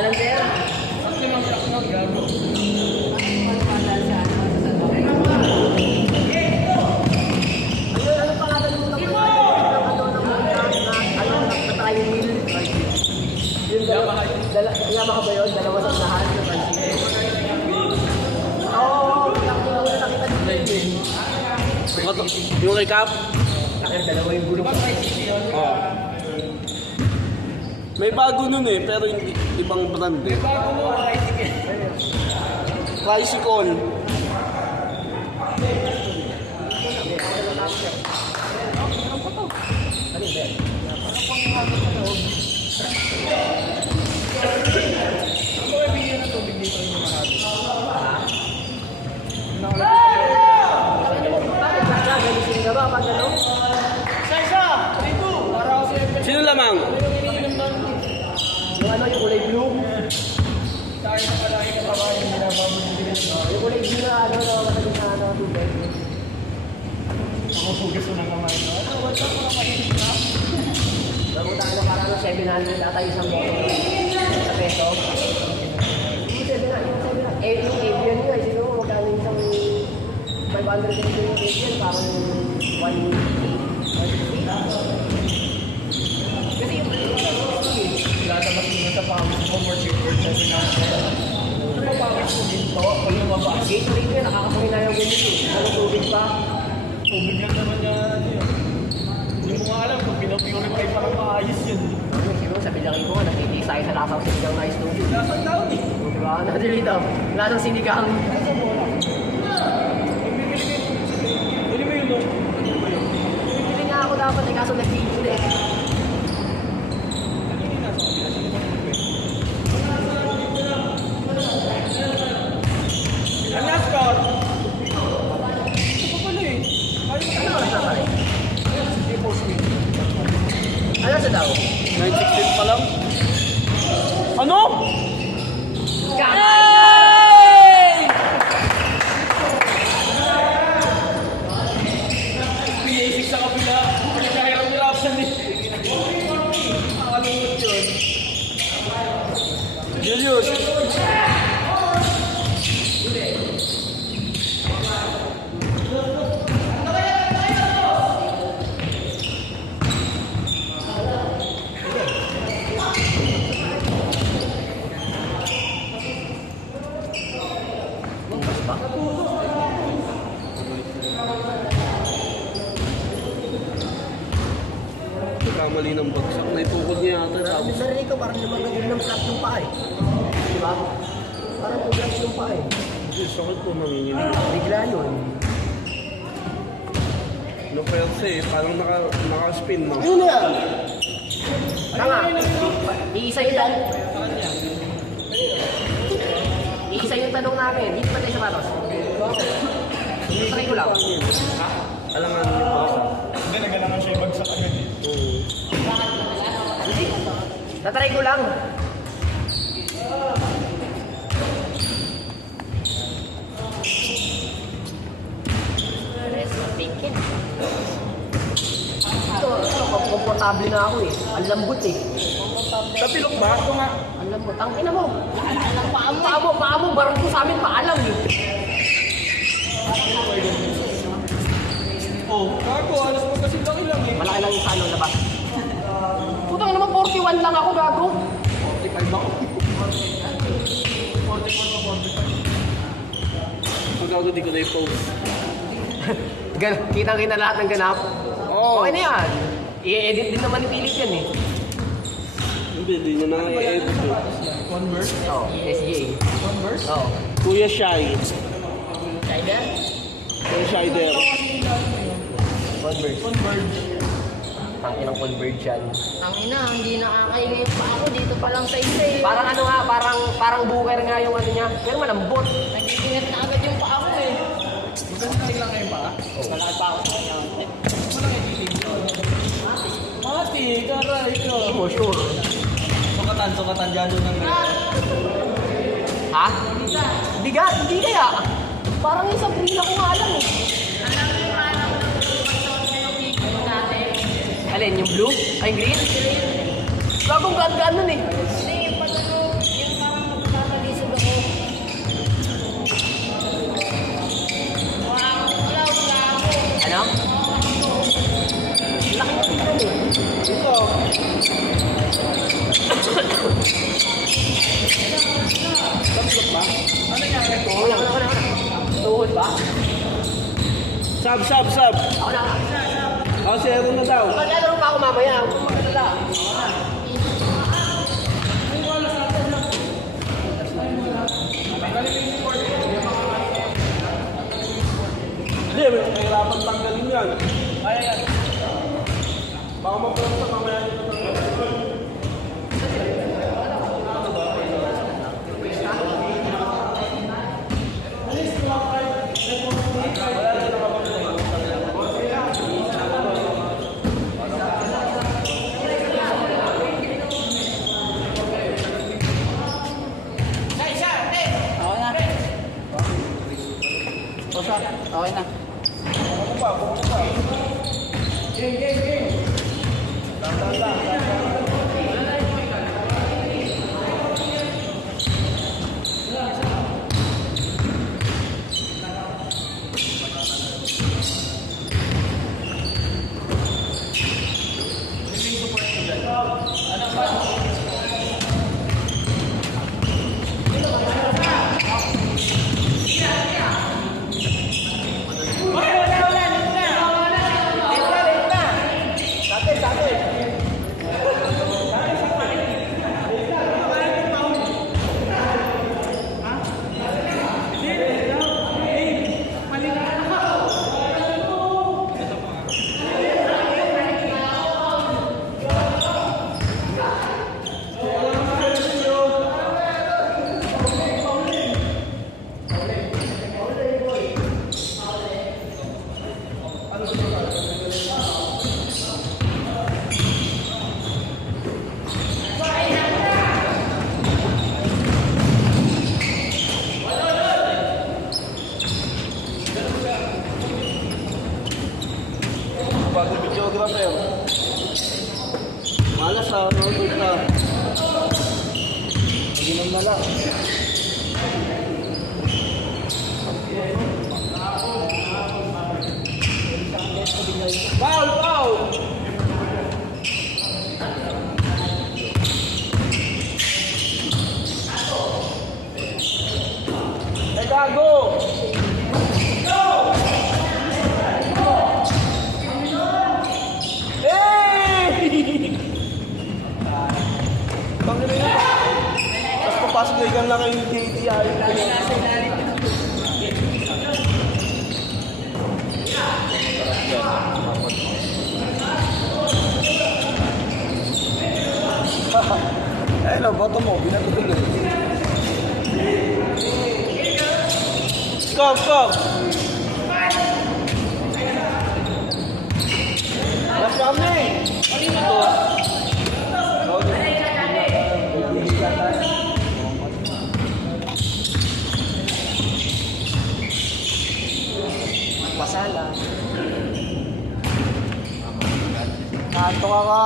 lang sir. At limang yak na gago. Ano pangalan mo naman? Ano nagpatayin nil? Yung Yamaha ba yun? Dalawa sa unahan? Oo, nakita dito. Yung kay Cap? Dalawa yung gulong. Oo. May bago nun eh, pero hindi ibang brand eh. Bago mo, Tricycle. Sino lamang? Yung ano, yung kulay blue. tayo na palagi ka pa yung binababagin. Yung kulay blue na ano, nakakasagin na ano, tubig. Ako pugas mo ng kamay. Ano, wala ko na mahilig na. Nabuta ano, parang 700 ata isang motor. Sa peso. Yung 700. Eh, yung avian nyo, eh, siguro magkano isang 500 yung avian, parang 150. Kasi yung Lalabas mo na sa pangit mo, more cheaper sa sinasya. Ano ba pangit mo dito? Pag lumabas. Gatorade yun, nakakasabi na yung ganito. Ano tubig pa? Tubig yan naman yan. Hindi mo nga alam kung pinapurify pa ng maayos yun. Siguro sa bilangin ko nga, nagtitisay sa lasang sinigang na ice tubig. Lasang tao eh. Diba? Nadilito. Lasang sinigang. Hindi mo yun no? Bibili nga ako dapat, eh, kaso nag-video eh. Ang last score. Ito pa pala eh. Ano oras na pala? Ano sa daw? 9:16 pa lang. Ano? Pinasik sa kabila. Pinakahirap-hirapan eh. Nakalungkot yun. Julius. Kamali ng bagsak. Naitukod niya yata. Tapos Narinig ko parang lumagagin ng flat yung paa eh. Diba? Parang flat yung paa eh. sakit po manginginig. Bigla yun. No perse eh. Parang naka-spin no? Ano na? Tanga. Iisa yung tanong. Iisa yung tanong namin. Dito pa tayo sa patos. Try ko lang. Alangan yung bagsak. Hindi, nagalangan siya yung bagsak agad eh. Oo. Tatry ko lang. Thinking. Ito, komportable na ako eh. Ang lambot eh. Sa pilok ba? Ito nga. Ang lambot. Ang ina mo. Paa mo. Barang ko sa amin paalam eh. Oh, gago, alas mo kasi laki lang eh. Malaki lang yung sa ano labas. Putang naman 41 lang ako gago. 45 ako. 44 to 45. Pag ako di ko na i-post. Kitang-kita lahat ng ganap. Oo. Okay na yan. I-edit din naman ni Philip yan eh. Hindi, di niya na i-edit eh. One verse? Oo, SGA. One verse? Oo. Kuya Shai. Shider? Kuya Shai there. Converge. One verse. Ang inang converge yan. Ang ina, hindi nakakainga yung paa ko dito pa lang sa isa eh. Parang ano nga, parang booker nga yung ano niya. Pero malambot. Nagkikingat na agad yung paa ko eh. Maganda lang ngayon pa? Malaki pa ako sa kanya. Walang editing. Mati, karay ko. For sure. Sukatan dyan doon ng Ha? Hindi kaya. Parang yung Sabrina ko nga lang eh. Alam mo yung parang pagsuot na yung video dati. Alin, yung blue? Ay, green? Gagong gaan nun eh. Hindi, yung pag ano, yung Sab. Ako na. Ako si Aaron na daw. Maglalaro pa ako mamaya. Huwag magalala. Hindi, may kahirapan tanggalin yan. Ayan. Baka mapulang sa mamaya nito tanggalin. Okay na. Bago videographer. Malas ha, notebook na. Maginom na lang. Foul! Gago! Panginoon. Tapos papasok na ikan lang yung KTI. Ayun, bato mo, binatuloy. Stop! Last kami! Ano ito? Pasala. Kanto ka.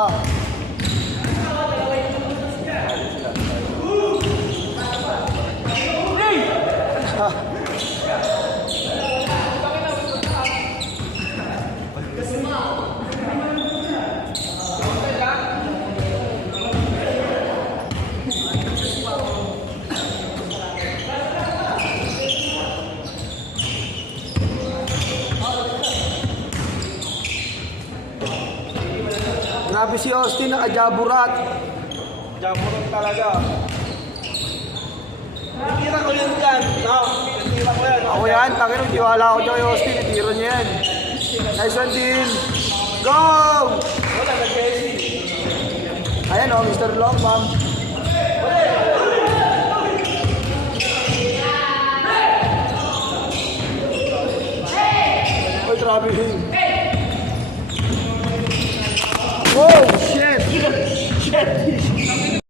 Grabe si Austin, nakajaburat. Jamuran talaga. Tira ko yun dyan. No, tira ko yan. Ako yan, takin ng tiwala ako dyan kay Austin, itiro niya yan. Nice one, Dean. Go! Wala, nag-Messi. Ayan o, Mr. Long Bomb. Oy, grabe yun. Whoa, shit!